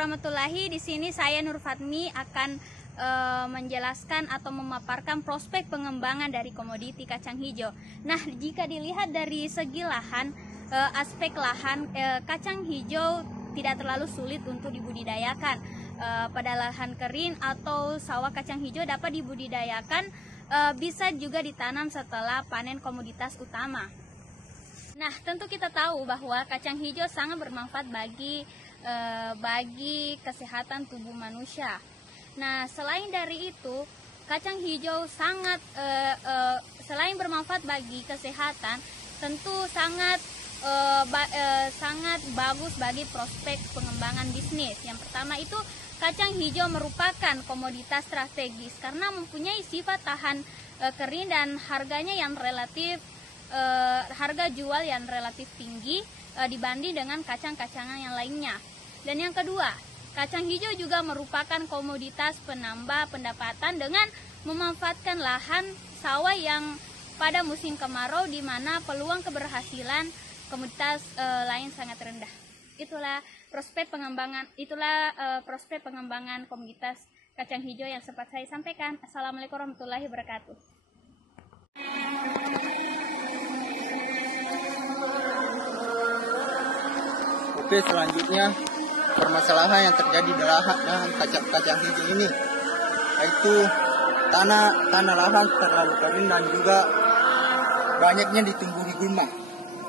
warahmatullahi. Di sini saya Nur Fatmi akan menjelaskan atau memaparkan prospek pengembangan dari komoditi kacang hijau. Nah, jika dilihat dari segi lahan, aspek lahan, kacang hijau tidak terlalu sulit untuk dibudidayakan. Pada lahan kering atau sawah kacang hijau dapat dibudidayakan, bisa juga ditanam setelah panen komoditas utama. Nah, tentu kita tahu bahwa kacang hijau sangat bermanfaat bagi kesehatan tubuh manusia. Nah, selain dari itu, kacang hijau selain bermanfaat bagi kesehatan, tentu sangat bagus bagi prospek pengembangan bisnis. Yang pertama itu, kacang hijau merupakan komoditas strategis karena mempunyai sifat tahan kering dan harganya yang relatif harga jual yang relatif tinggi dibanding dengan kacang-kacangan yang lainnya. Dan yang kedua, kacang hijau juga merupakan komoditas penambah pendapatan dengan memanfaatkan lahan sawah yang pada musim kemarau di mana peluang keberhasilan komoditas lain sangat rendah. Itulah prospek pengembangan komoditas kacang hijau yang sempat saya sampaikan. Assalamualaikum warahmatullahi wabarakatuh. Oke, selanjutnya permasalahan yang terjadi di lahan kacang hijau ini, yaitu tanah lahan terlalu kering dan juga banyaknya ditumbuhi gulma.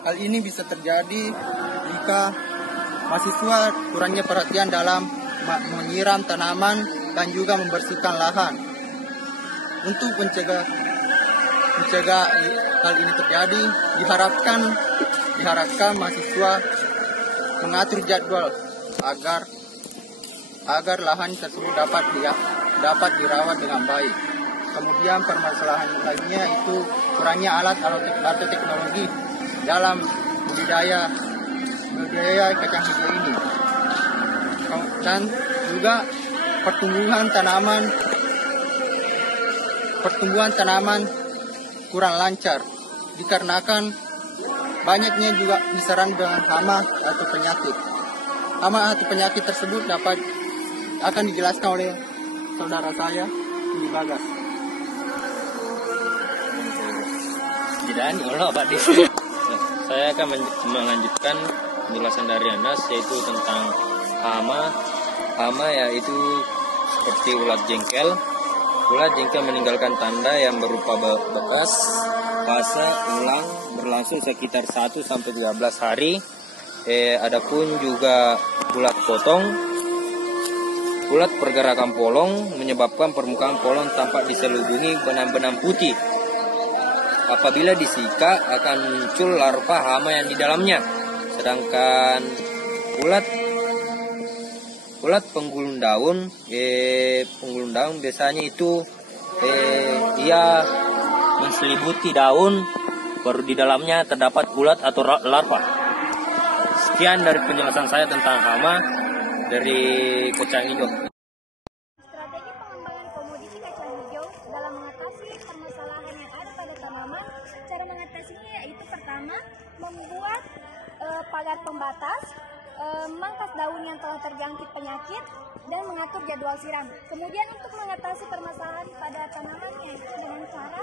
Hal ini bisa terjadi jika mahasiswa kurangnya perhatian dalam menyiram tanaman dan juga membersihkan lahan. Untuk mencegah hal ini terjadi, diharapkan mahasiswa mengatur jadwal agar lahan tersebut dapat dirawat dengan baik. Kemudian permasalahan lainnya itu kurangnya alat atau teknologi dalam budidaya kacang hijau ini. Dan juga pertumbuhan tanaman kurang lancar dikarenakan banyaknya juga diserang dengan hama atau penyakit. Hama atau penyakit tersebut akan dijelaskan oleh saudara saya, Indi Bagas. Saya akan melanjutkan penjelasan dari Anas, yaitu tentang hama. Hama yaitu seperti ulat jengkel. Ulat jengkel meninggalkan tanda yang berupa bekas, fase ulang berlangsung sekitar 1-13 hari. Adapun juga ulat potong. Ulat pergerakan polong menyebabkan permukaan polong tampak diselubungi benang-benang putih. Apabila disikat akan muncul larva hama yang di dalamnya. Sedangkan ulat penggulung daun biasanya itu dia menselimuti daun, baru di dalamnya terdapat ulat atau larva. Sekian dari penjelasan saya tentang hama dari kacang hijau. Strategi pengembangan komoditi kacang hijau dalam mengatasi permasalahan yang ada pada tanaman. Cara mengatasinya yaitu pertama, membuat pagar pembatas, memangkas daun yang telah terjangkit penyakit, dan mengatur jadwal siram. Kemudian untuk mengatasi permasalahan pada tanamannya dengan cara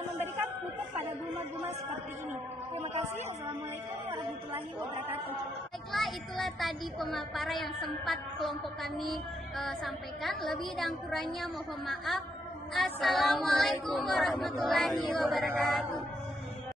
memberikan pupuk pada gulma-gulma seperti ini. Terima kasih. Assalamualaikum warahmatullahi wabarakatuh. Baiklah, itulah tadi pemaparan yang sempat kelompok kami sampaikan. Lebih dan kurangnya mohon maaf. Assalamualaikum warahmatullahi wabarakatuh.